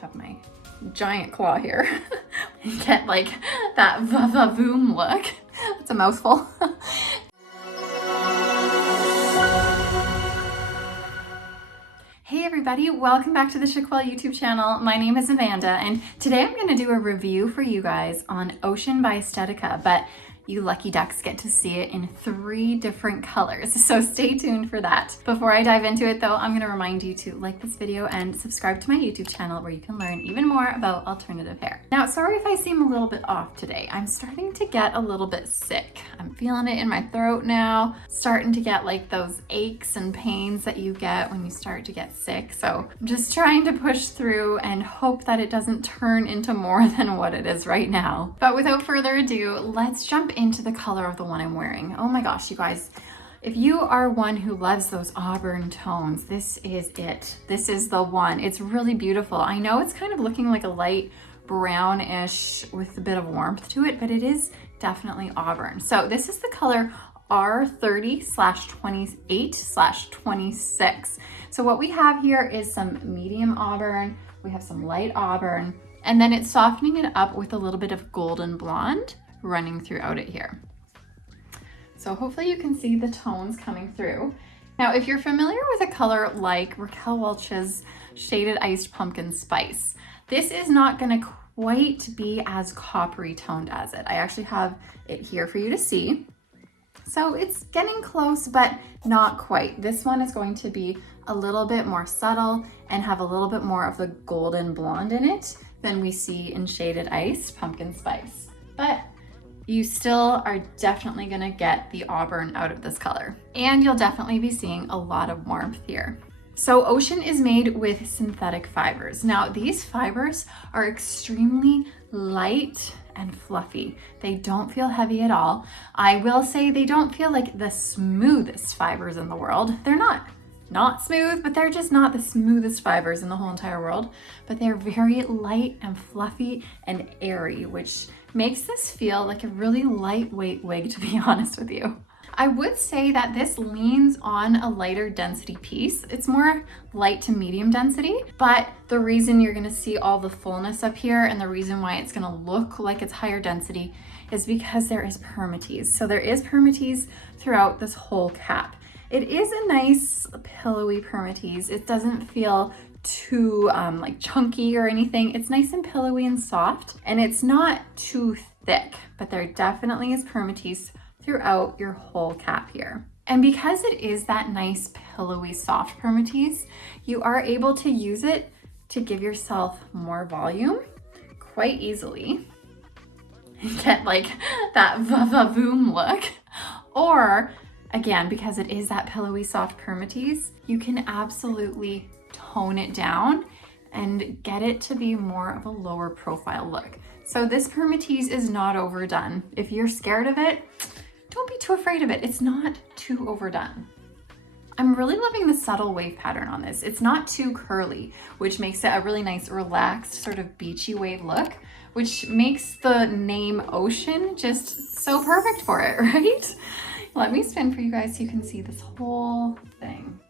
have my giant claw here and get like that va-va-voom look. It's a mouthful. Hey everybody, welcome back to the Chiquel YouTube channel. My name is Amanda and today I'm going to do a review for you guys on Ocean by Estetica, but you lucky ducks get to see it in 3 different colors, so stay tuned for that. Before I dive into it though, I'm going to remind you to like this video and subscribe to my YouTube channel where you can learn even more about alternative hair. Now, sorry if I seem a little bit off today. I'm starting to get a little bit sick. I'm feeling it in my throat now, starting to get like those aches and pains that you get when you start to get sick. So I'm just trying to push through and hope that it doesn't turn into more than what it is right now. But without further ado, let's jump into the color of the one I'm wearing. Oh my gosh, you guys, if you are one who loves those auburn tones, this is it. This is the one. It's really beautiful. I know it's kind of looking like a light brownish with a bit of warmth to it, but it is definitely auburn. So this is the color R30/28/26. So what we have here is some medium auburn, we have some light auburn, and then it's softening it up with a little bit of golden blonde running throughout it here. So hopefully you can see the tones coming through. Now, if you're familiar with a color like Raquel Welch's Shaded Iced Pumpkin Spice, this is not going to quite be as coppery toned as it. I actually have it here for you to see. So it's getting close, but not quite. This one is going to be a little bit more subtle and have a little bit more of the golden blonde in it than we see in Shaded Iced Pumpkin Spice. But you still are definitely gonna get the auburn out of this color. And you'll definitely be seeing a lot of warmth here. So Ocean is made with synthetic fibers. Now these fibers are extremely light and fluffy. They don't feel heavy at all. I will say they don't feel like the smoothest fibers in the world. They're not smooth, but they're just not the smoothest fibers in the whole entire world. But they're very light and fluffy and airy, which makes this feel like a really lightweight wig, to be honest with you. I would say that this leans on a lighter density piece. It's more light to medium density, but the reason you're gonna see all the fullness up here and the reason why it's gonna look like it's higher density is because there is permatease. So there is permatease throughout this whole cap. It is a nice pillowy permatease. It doesn't feel too like chunky or anything. It's nice and pillowy and soft, and it's not too thick, but there definitely is permatease throughout your whole cap here. And because it is that nice pillowy soft permatease, you are able to use it to give yourself more volume quite easily and get like that va-va-voom look. Or again, because it is that pillowy soft permatease, you can absolutely tone it down and get it to be more of a lower profile look. So this permatease is not overdone. If you're scared of it, don't be too afraid of it. It's not too overdone. I'm really loving the subtle wave pattern on this. It's not too curly, which makes it a really nice relaxed sort of beachy wave look, which makes the name Ocean just so perfect for it, right? Let me spin for you guys so you can see this whole thing.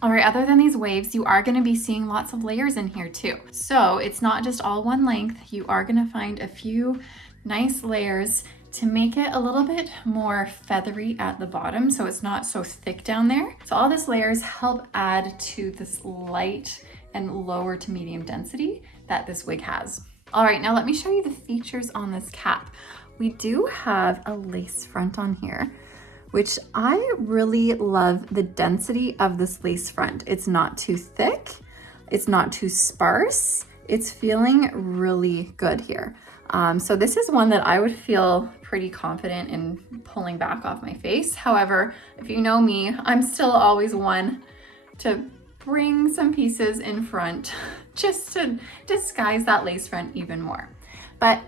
All right, other than these waves, you are gonna be seeing lots of layers in here too. So it's not just all one length. You are gonna find a few nice layers to make it a little bit more feathery at the bottom so it's not so thick down there. So all these layers help add to this light and lower to medium density that this wig has. All right, now let me show you the features on this cap. We do have a lace front on here, which I really love the density of this lace front. It's not too thick, it's not too sparse, it's feeling really good here. So this is one that I would feel pretty confident in pulling back off my face. However, if you know me, I'm still always one to bring some pieces in front just to disguise that lace front even more. But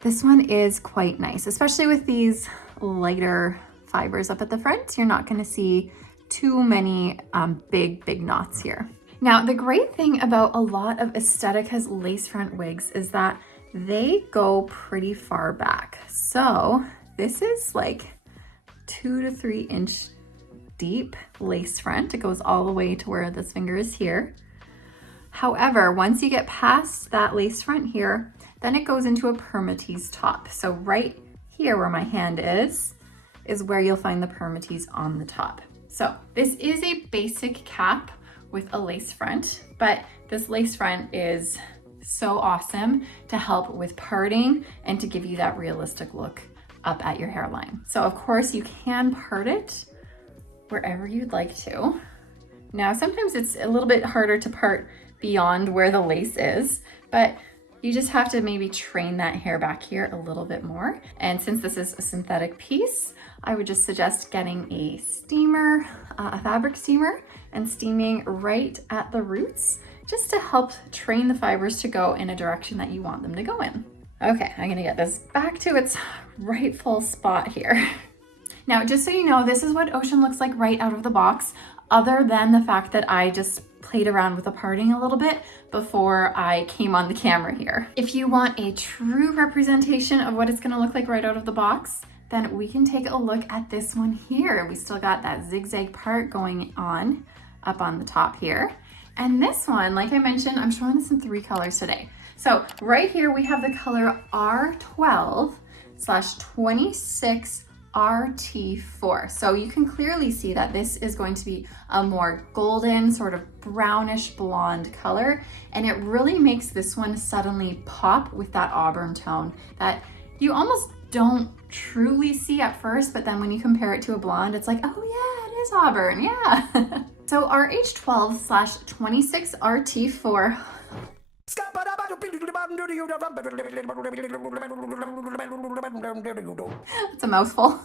this one is quite nice, especially with these lighter fibers up at the front. You're not going to see too many big knots here. Now, the great thing about a lot of Estetica's lace front wigs is that they go pretty far back. So this is like 2 to 3 inch deep lace front. It goes all the way to where this finger is here. However, once you get past that lace front here, then it goes into a permatease top. So right here where my hand is where you'll find the permatease on the top. So this is a basic cap with a lace front, but this lace front is so awesome to help with parting and to give you that realistic look up at your hairline. So of course you can part it wherever you'd like to. Now, sometimes it's a little bit harder to part beyond where the lace is, but you just have to maybe train that hair back here a little bit more. And since this is a synthetic piece, I would just suggest getting a steamer, a fabric steamer, and steaming right at the roots, just to help train the fibers to go in a direction that you want them to go in. Okay, I'm gonna get this back to its rightful spot here. Now, just so you know, this is what Ocean looks like right out of the box, other than the fact that I just played around with the parting a little bit before I came on the camera here. If you want a true representation of what it's gonna look like right out of the box, then we can take a look at this one here. We still got that zigzag part going on up on the top here. And this one, like I mentioned, I'm showing this in 3 colors today. So right here we have the color R12/26 RT4. So you can clearly see that this is going to be a more golden, sort of brownish blonde color. And it really makes this one suddenly pop with that auburn tone that you almost don't truly see at first, but then when you compare it to a blonde, it's like, oh yeah, it is auburn, yeah. So RH12/26 RT4. It's a mouthful.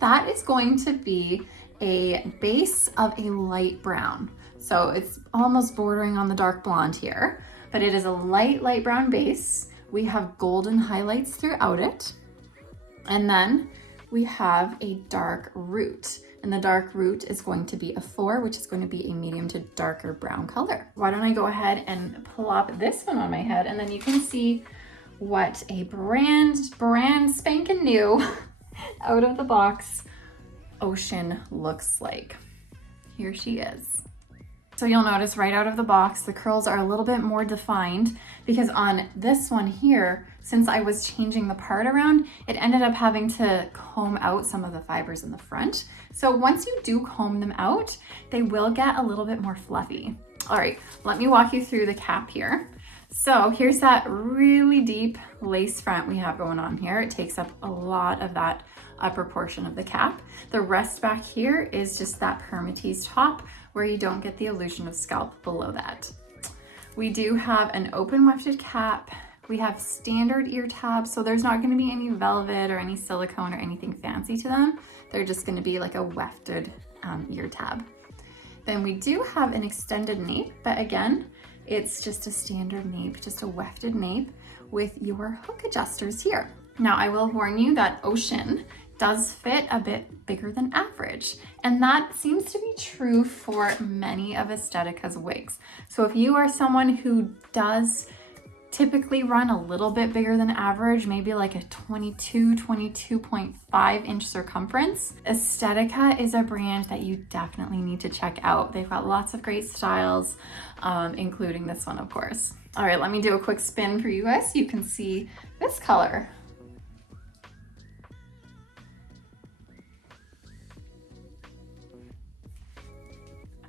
That is going to be a base of a light brown. So it's almost bordering on the dark blonde here, but it is a light brown base. We have golden highlights throughout it. And then we have a dark root. And the dark root is going to be a 4, which is going to be a medium to darker brown color. Why don't I go ahead and plop this one on my head, and then you can see what a brand spanking new out of the box Ocean looks like. Here she is. So you'll notice right out of the box, the curls are a little bit more defined because on this one here, since I was changing the part around, it ended up having to comb out some of the fibers in the front. So once you do comb them out, they will get a little bit more fluffy. All right, let me walk you through the cap here. So here's that really deep lace front we have going on here. It takes up a lot of that upper portion of the cap. The rest back here is just that permatease top where you don't get the illusion of scalp below that. We do have an open wefted cap. We have standard ear tabs, so there's not gonna be any velvet or any silicone or anything fancy to them. They're just gonna be like a wefted ear tab. Then we do have an extended nape, but again, it's just a standard nape, just a wefted nape with your hook adjusters here. Now I will warn you that Ocean does fit a bit bigger than average, and that seems to be true for many of Estetica's wigs. So if you are someone who does typically run a little bit bigger than average, maybe like a 22.5 inch circumference, Estetica is a brand that you definitely need to check out. They've got lots of great styles, including this one, of course. All right, let me do a quick spin for you guys so you can see this color.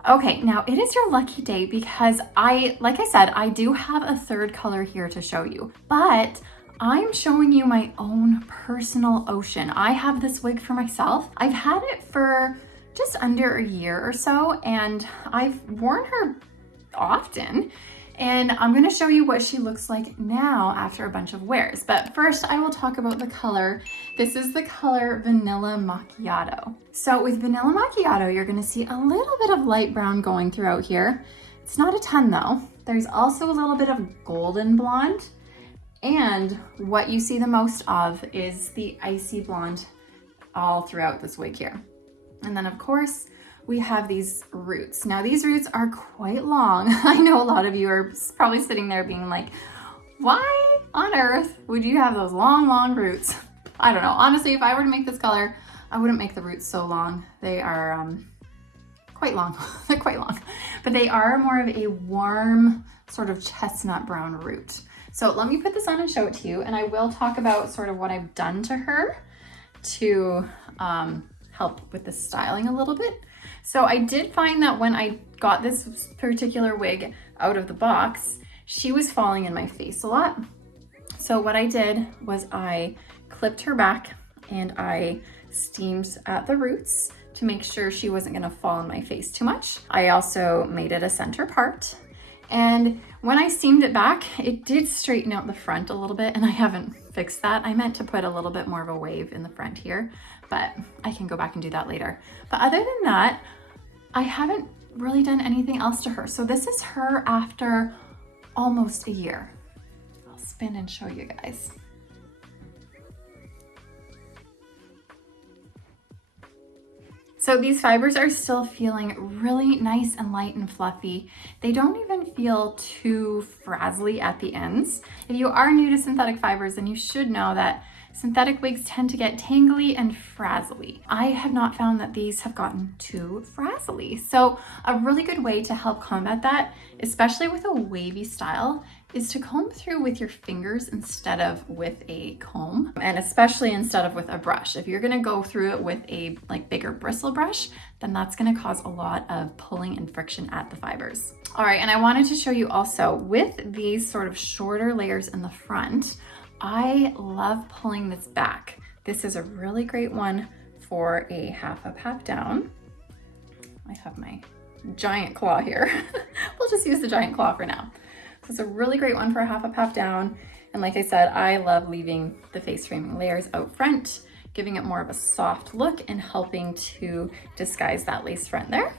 Okay, now it is your lucky day because like I said, I do have a third color here to show you, but I'm showing you my own personal Ocean. I have this wig for myself. I've had it for just under a year or so, and I've worn her often. And I'm gonna show you what she looks like now after a bunch of wears. But first I will talk about the color. This is the color Vanilla Macchiato. So with Vanilla Macchiato, you're gonna see a little bit of light brown going throughout here. It's not a ton though. There's also a little bit of golden blonde. And what you see the most of is the icy blonde all throughout this wig here. And then of course, we have these roots. Now these roots are quite long. I know a lot of you are probably sitting there being like, why on earth would you have those long, long roots? I don't know. Honestly, if I were to make this color, I wouldn't make the roots so long. They are quite long. They're quite long. But they are more of a warm, sort of chestnut brown root. So let me put this on and show it to you, and I will talk about sort of what I've done to her to help with the styling a little bit. So I did find that when I got this particular wig out of the box, she was falling in my face a lot. So what I did was I clipped her back and I steamed at the roots to make sure she wasn't gonna fall in my face too much. I also made it a center part. And when I steamed it back, it did straighten out the front a little bit, and I haven't fixed that. I meant to put a little bit more of a wave in the front here, but I can go back and do that later. But other than that, I haven't really done anything else to her. So this is her after almost a year. I'll spin and show you guys. So these fibers are still feeling really nice and light and fluffy. They don't even feel too frazzly at the ends. If you are new to synthetic fibers, then you should know that synthetic wigs tend to get tangly and frazzly. I have not found that these have gotten too frazzly. So a really good way to help combat that, especially with a wavy style, is to comb through with your fingers instead of with a comb, and especially instead of with a brush. If you're gonna go through it with a bigger bristle brush, then that's gonna cause a lot of pulling and friction at the fibers. All right, and I wanted to show you also with these sort of shorter layers in the front, I love pulling this back. This is a really great one for a half up, half down. I have my giant claw here. We'll just use the giant claw for now. So it's a really great one for a half up, half down. And like I said, I love leaving the face framing layers out front, giving it more of a soft look and helping to disguise that lace front there.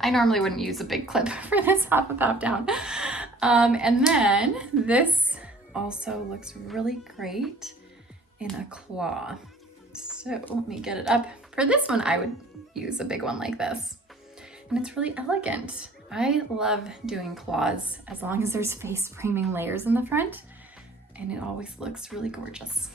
I normally wouldn't use a big clip for this half up, half down. And then this also looks really great in a claw. So let me get it up. For this one, I would use a big one like this. And it's really elegant. I love doing claws as long as there's face framing layers in the front, and it always looks really gorgeous.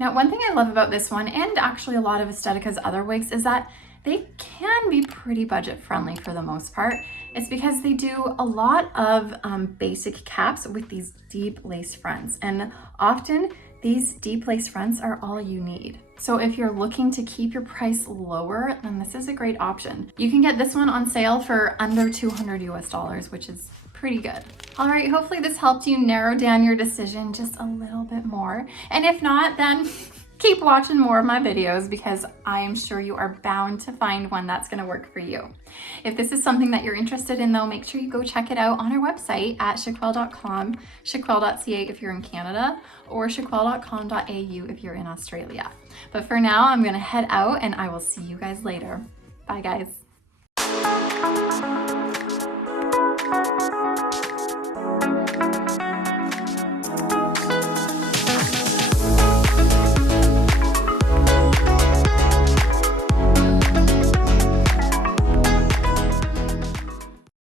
Now, one thing I love about this one, and actually a lot of Estetica's other wigs, is that they can be pretty budget friendly for the most part. It's because they do a lot of basic caps with these deep lace fronts, and often these deep lace fronts are all you need. So if you're looking to keep your price lower, then this is a great option. You can get this one on sale for under $200 US, which is pretty good. All right, hopefully this helped you narrow down your decision just a little bit more. And if not, then keep watching more of my videos, because I am sure you are bound to find one that's gonna work for you. If this is something that you're interested in though, make sure you go check it out on our website at chiquel.com, chiquel.ca if you're in Canada, or chiquel.com.au if you're in Australia. But for now, I'm gonna head out and I will see you guys later. Bye guys.